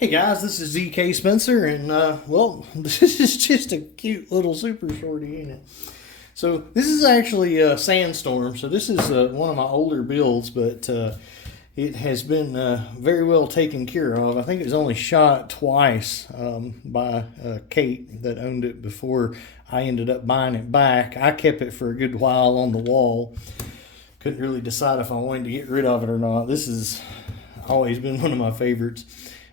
Hey guys, this is ZK Spencer, and well, this is just a cute little super shorty, ain't it? So this is actually a Sandstorm. So this is one of my older builds, but it has been very well taken care of. I think it was only shot twice by Kate that owned it before I ended up buying it back. I kept it for a good while on the wall. Couldn't really decide if I wanted to get rid of it or not. This has always been one of my favorites.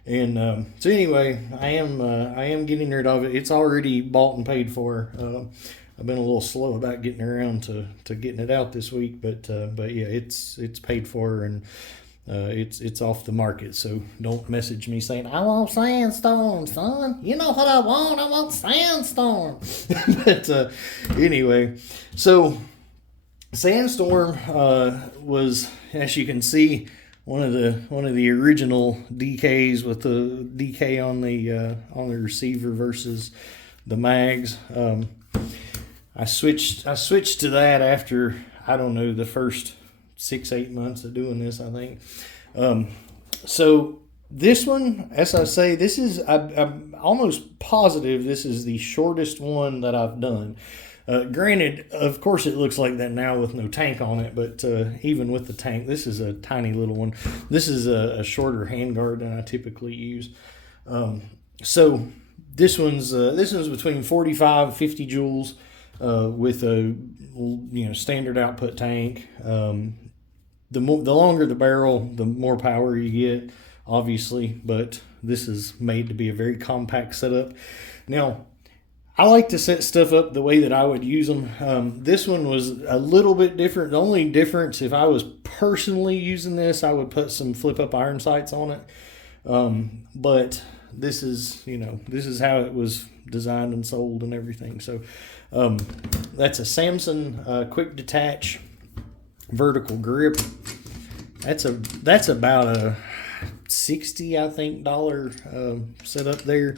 And so anyway, I am getting rid of it. It's already bought and paid for. I've been a little slow about getting around to getting it out this week, but yeah, it's paid for, and it's off the market. So don't message me saying I want Sandstorm, son. You know what I want? I want Sandstorm. But anyway, so Sandstorm was, as you can see, one of the original DKs with the DK on the receiver versus the mags. I switched to that after, I don't know, the first 6-8 months of doing this, I think. So this one, as I say, this is I'm almost positive this is the shortest one that I've done. Granted, of course, it looks like that now with no tank on it, but even with the tank, this is a tiny little one. This is a shorter handguard than I typically use. So this one's between 45 and 50 joules with a standard output tank. The longer the barrel, the more power you get, obviously, but this is made to be a very compact setup. Now, I like to set stuff up the way that I would use them. This one was a little bit different. The only difference, if I was personally using this, I would put some flip-up iron sights on it. But this is how it was designed and sold and everything. So that's a Samson quick detach vertical grip. That's about a $60, I think, setup there.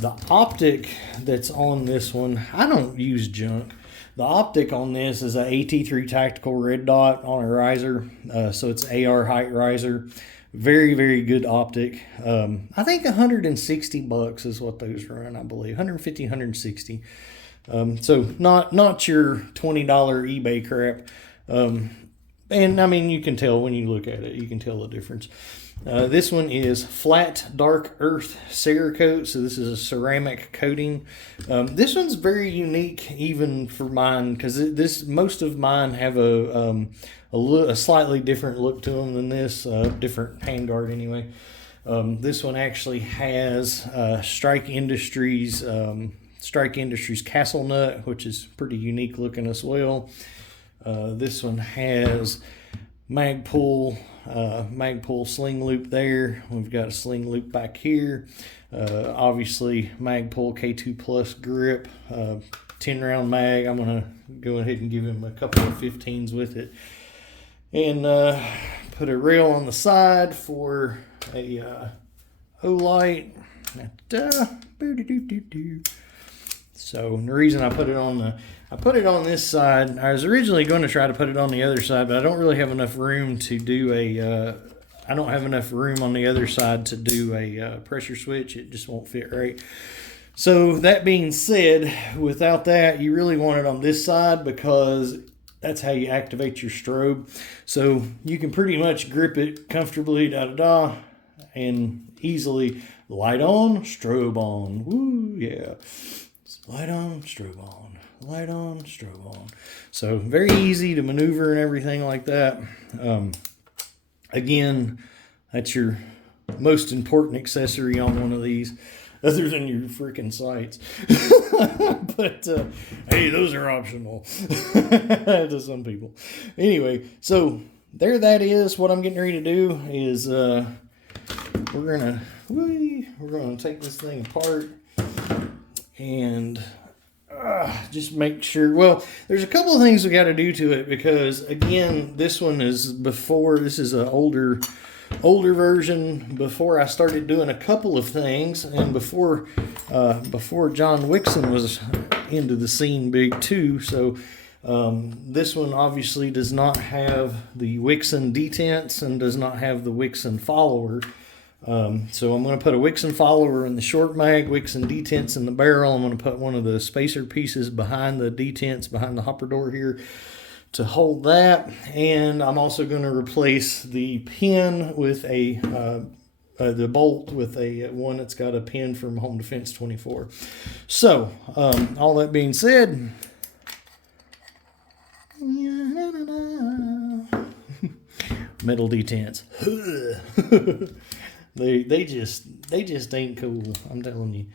The optic that's on this one, I don't use junk. The optic on this is a AT3 tactical red dot on a riser. So it's AR height riser. Very, very good optic. I think $160 is what those run, I believe. 150, 160. So not your $20 eBay crap. And I mean, you can tell when you look at it, you can tell the difference. This one is flat dark earth Cerakote, so this is a ceramic coating. This one's very unique even for mine, because most of mine have a slightly different look to them than this, different handguard anyway. This one actually has Strike Industries Castle Nut, which is pretty unique looking as well. This one has Magpul sling loop there. We've got a sling loop back here. Obviously Magpul K2 Plus grip, 10 round mag. I'm gonna go ahead and give him a couple of 15s with it, and put a rail on the side for a O-light. So the reason I put it on this side, I was originally going to try to put it on the other side, but I don't really have enough room to do I don't have enough room on the other side to do a pressure switch. It just won't fit right. So that being said, without that, you really want it on this side, because that's how you activate your strobe. So you can pretty much grip it comfortably, and easily light on, strobe on. Woo, yeah. Light on, strobe on. Light on, strobe on. So very easy to maneuver and everything like that. Again, that's your most important accessory on one of these, other than your freaking sights. But hey, those are optional to some people. Anyway, so there that is. What I'm getting ready to do is we're gonna take this thing apart and just make sure. Well, there's a couple of things we got to do to it, because again, this is an older version. Before I started doing a couple of things, and before John Wixon was into the scene big too. So this one obviously does not have the Wixon detents and does not have the Wixon follower. So I'm going to put a Wixon follower in the short mag, Wixon detents in the barrel. I'm going to put one of the spacer pieces behind the detents, behind the hopper door here, to hold that. And I'm also going to replace the pin with the bolt with one that's got a pin from Home Defense 24. So all that being said, metal detents. they just ain't cool. I'm telling you.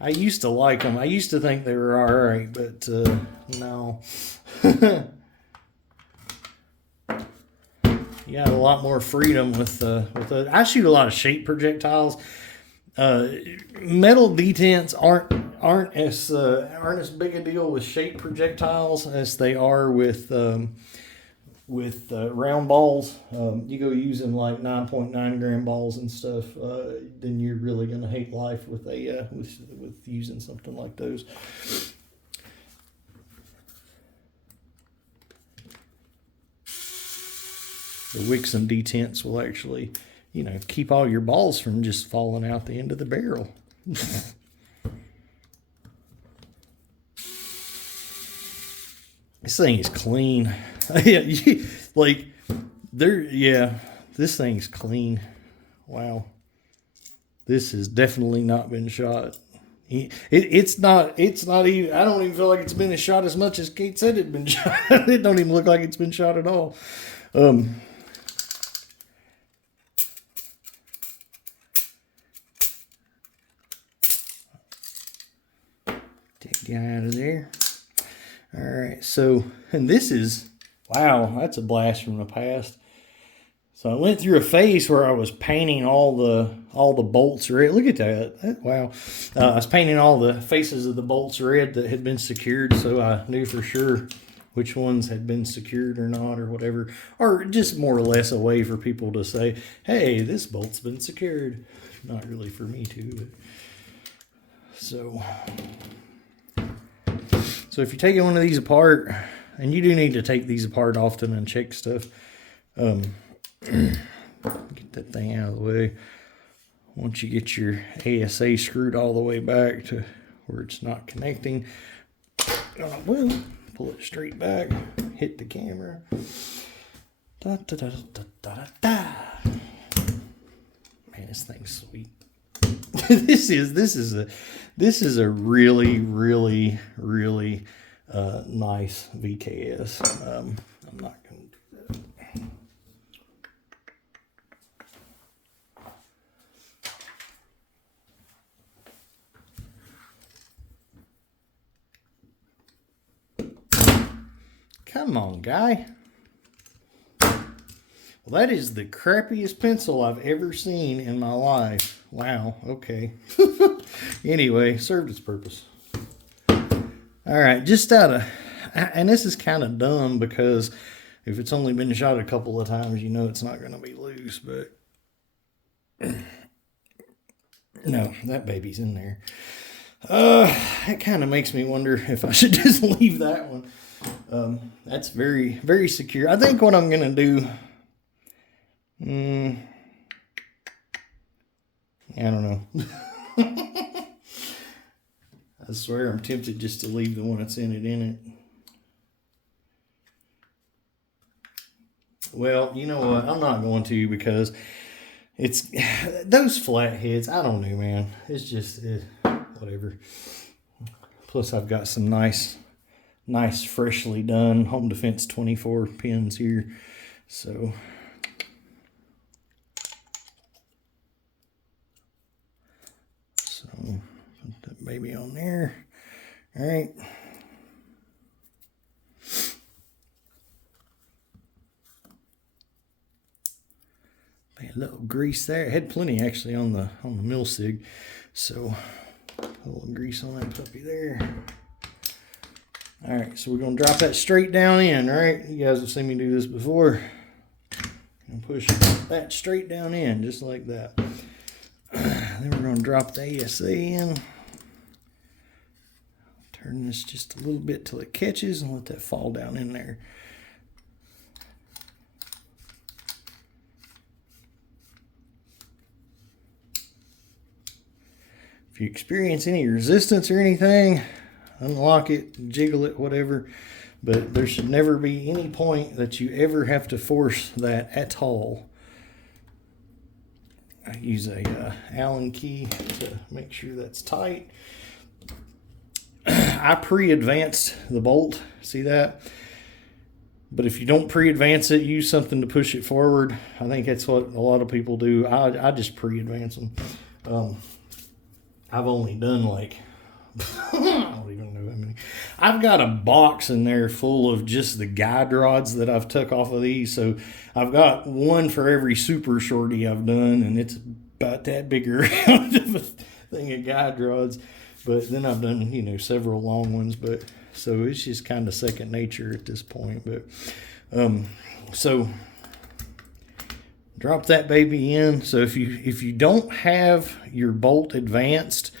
I used to like them. I used to think they were all right, but no. You got a lot more freedom with I shoot a lot of shape projectiles. Metal detents aren't as big a deal with shape projectiles as they are with round balls. You go using like 9.9 gram balls and stuff, then you're really gonna hate life with with using something like those. The Wixon detents will actually, keep all your balls from just falling out the end of the barrel. This thing is clean. This thing's clean. Wow. This has definitely not been shot. It's not even, I don't even feel like it's been shot as much as Kate said it'd been shot. It don't even look like it's been shot at all. Take the guy out of there. All right, so, and this is, wow, that's a blast from the past. So I went through a phase where I was painting all the bolts red. Look at that. Wow. I was painting all the faces of the bolts red that had been secured, so I knew for sure which ones had been secured or not or whatever. Or just more or less a way for people to say, hey, this bolt's been secured. Not really for me to, but so if you're taking one of these apart, and you do need to take these apart often and check stuff, get that thing out of the way. Once you get your ASA screwed all the way back to where it's not connecting, well, pull it straight back, hit the camera. Da, da, da, da, da, da. Man, this thing's sweet. This is a really, really, really nice VKS. I'm not going to do that. Come on, guy. Well, that is the crappiest pencil I've ever seen in my life. Wow, okay. Anyway, served its purpose. All right, just and this is kind of dumb because if it's only been shot a couple of times, it's not going to be loose, but no, that baby's in there. It kind of makes me wonder if I should just leave that one. That's very, very secure. I think what I'm going to do, I don't know. I swear I'm tempted just to leave the one that's in it. Well, you know what? I'm not going to, because it's those flat heads. I don't know, man. It's just whatever. Plus, I've got some nice freshly done Home Defense 24 pins here. So put that baby on there. All right. A little grease there. I had plenty actually on the mill sig, so a little grease on that puppy there. All right, so we're gonna drop that straight down in. All right, you guys have seen me do this before. And push that straight down in, just like that. Then we're gonna drop the ASA in. Turn this just a little bit till it catches and let that fall down in there. If you experience any resistance or anything, unlock it, jiggle it, whatever. But there should never be any point that you ever have to force that at all. I use a Allen key to make sure that's tight. I pre-advanced the bolt, see that? But if you don't pre-advance it, use something to push it forward. I think that's what a lot of people do. I just pre-advance them. I've only done like, I don't even know how many. I've got a box in there full of just the guide rods that I've took off of these. So I've got one for every super shorty I've done, and it's about that big around of a thing of guide rods. But then I've done, you know, several long ones, but so it's just kind of second nature at this point. But so drop that baby in. So if you don't have your bolt advanced,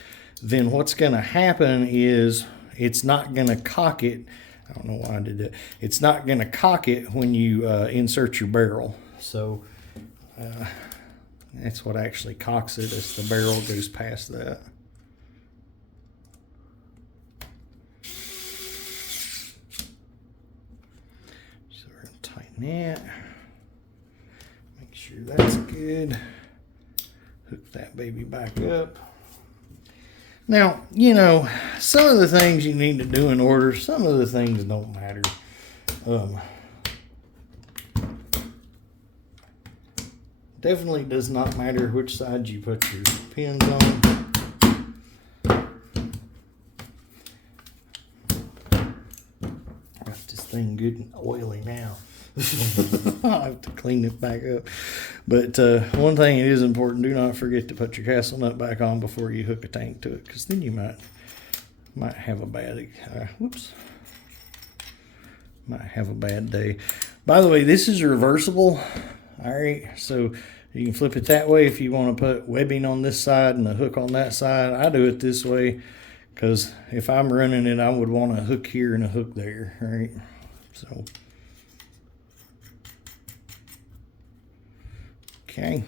then what's going to happen is it's not going to cock it. I don't know why I did that. It's not going to cock it when you insert your barrel. So that's what actually cocks it, as the barrel goes past that. So we're going to tighten that. Make sure that's good. Hook that baby back up. Now, you know, some of the things you need to do in order, some of the things don't matter. Definitely does not matter which side you put your pins on. Got this thing good and oily now. I'll have to clean it back up. But one thing it is important, do not forget to put your castle nut back on before you hook a tank to it, because then you might have a bad day. By the way, this is reversible. All right, so you can flip it that way if you want to put webbing on this side and a hook on that side. I do it this way because if I'm running it, I would want a hook here and a hook there. All right, so. Okay.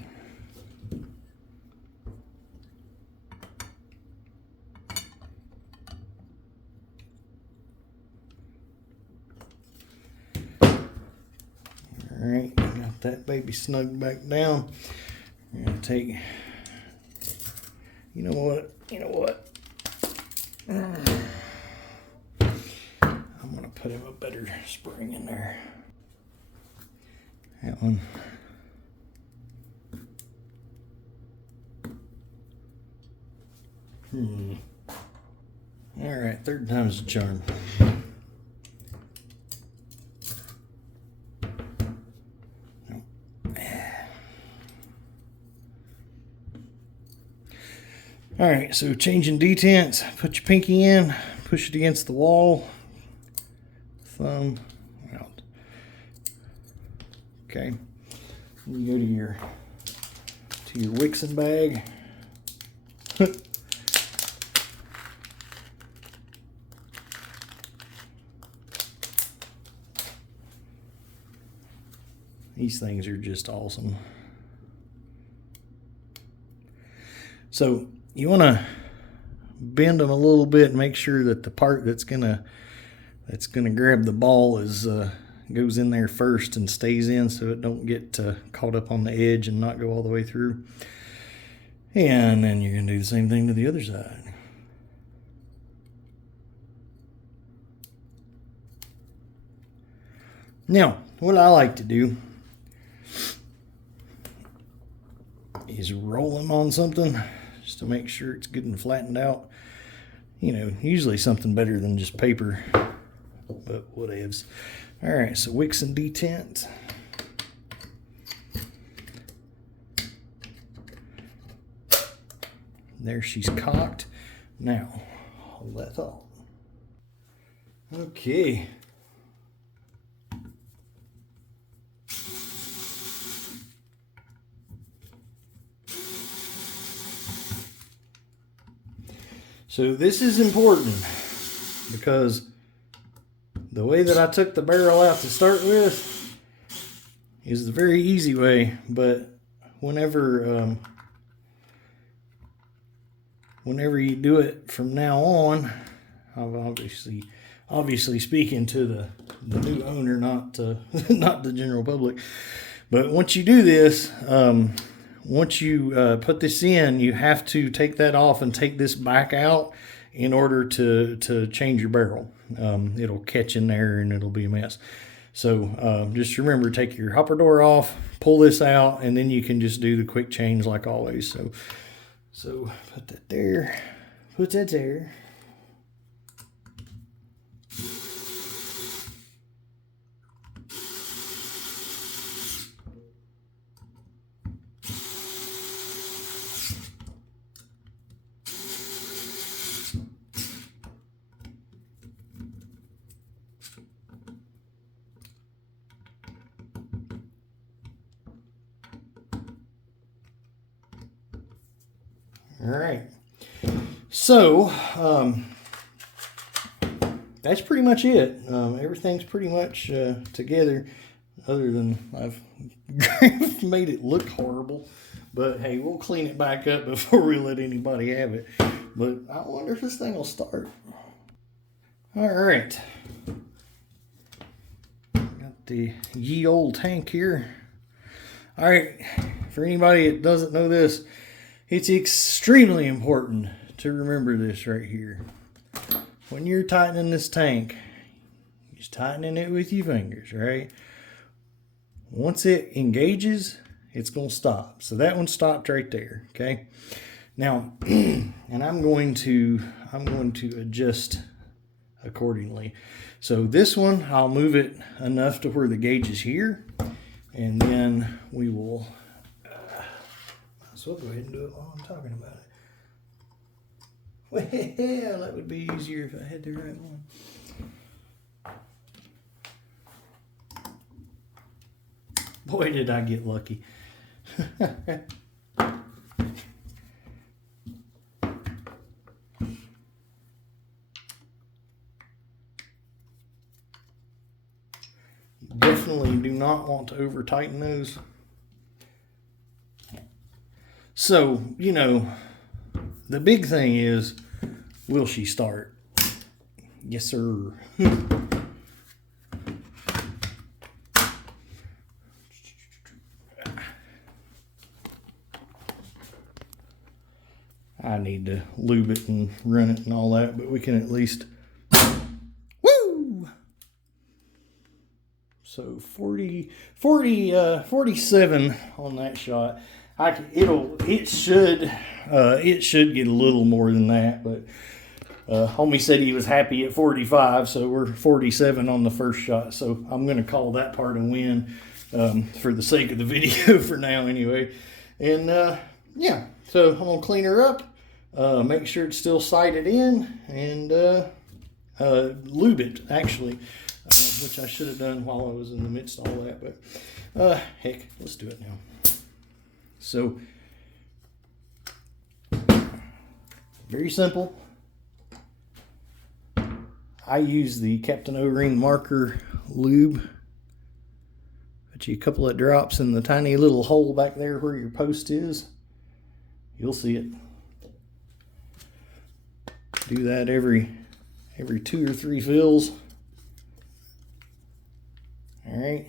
All right, got that baby snugged back down. We're gonna take, you know what? I'm gonna put him a better spring in there. That one. All right, third time's the charm. All right, so changing detents, put your pinky in, push it against the wall, thumb out. Okay, you go to your Wixon bag. These things are just awesome. So you want to bend them a little bit and make sure that the part that's gonna grab the ball is goes in there first and stays in, so it don't get caught up on the edge and not go all the way through. And then you're gonna do the same thing to the other side. Now, what I like to do is roll them on something just to make sure it's good and flattened out. You know, usually something better than just paper, but whatevs. All right, so Wixon detent. There, she's cocked. Now, hold that thought. Okay. So this is important because the way that I took the barrel out to start with is the very easy way, but whenever whenever you do it from now on, I'm obviously speaking to the new owner, not not the general public. But once you do this, once you put this in, you have to take that off and take this back out in order to change your barrel. It'll catch in there and it'll be a mess. So just remember, take your hopper door off, pull this out, and then you can just do the quick change like always. So put that there, put that there. All right, so that's pretty much it. Everything's pretty much together, other than I've made it look horrible. But hey, we'll clean it back up before we let anybody have it. But I wonder if this thing will start. All right, got the ye old tank here. All right, for anybody that doesn't know this, it's extremely important to remember this right here. When you're tightening this tank, you're just tightening it with your fingers, right? Once it engages, it's going to stop. So that one stopped right there, okay? Now, and I'm going to adjust accordingly. So this one, I'll move it enough to where the gauge is here, and then we will. So I'll go ahead and do it while I'm talking about it. Well, that would be easier if I had the right one. Boy, did I get lucky. Definitely do not want to over tighten those. So, you know, the big thing is, will she start? Yes, sir. I need to lube it and run it and all that, but we can at least... Woo! So 47 on that shot. It should get a little more than that, but homie said he was happy at 45, so we're 47 on the first shot. So I'm going to call that part a win for the sake of the video for now, anyway. And yeah, so I'm gonna clean her up, make sure it's still sighted in, and lube it actually, which I should have done while I was in the midst of all that. But heck, let's do it now. So, very simple. I use the Captain O-Ring marker lube. Put you a couple of drops in the tiny little hole back there where your post is. You'll see it. Do that every 2 or 3 fills. All right.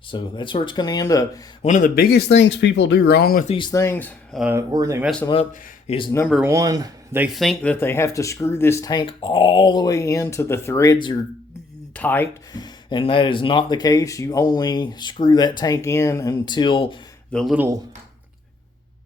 So that's where it's going to end up. One of the biggest things people do wrong with these things, or they mess them up, is number one, they think that they have to screw this tank all the way into the threads are tight, and that is not the case. You only screw that tank in until the little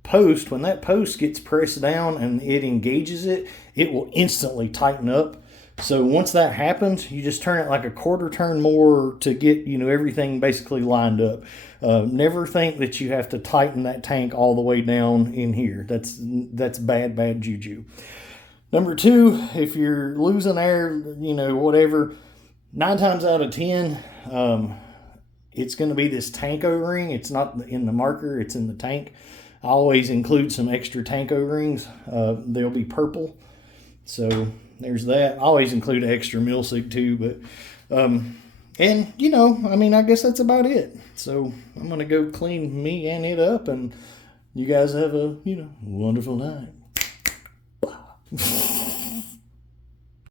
post, when that post gets pressed down and it engages it, it will instantly tighten up. So once that happens, you just turn it like a quarter turn more to get, you know, everything basically lined up. Never think that you have to tighten that tank all the way down in here. That's bad juju. Number 2, if you're losing air, you know, whatever, 9 times out of 10, it's going to be this tank O-ring. It's not in the marker, it's in the tank. I always include some extra tank O-rings. They'll be purple. So there's that. I always include extra Milsig too, but and you know, I mean, I guess that's about it. So I'm gonna go clean me and it up, and you guys have a, you know, wonderful night.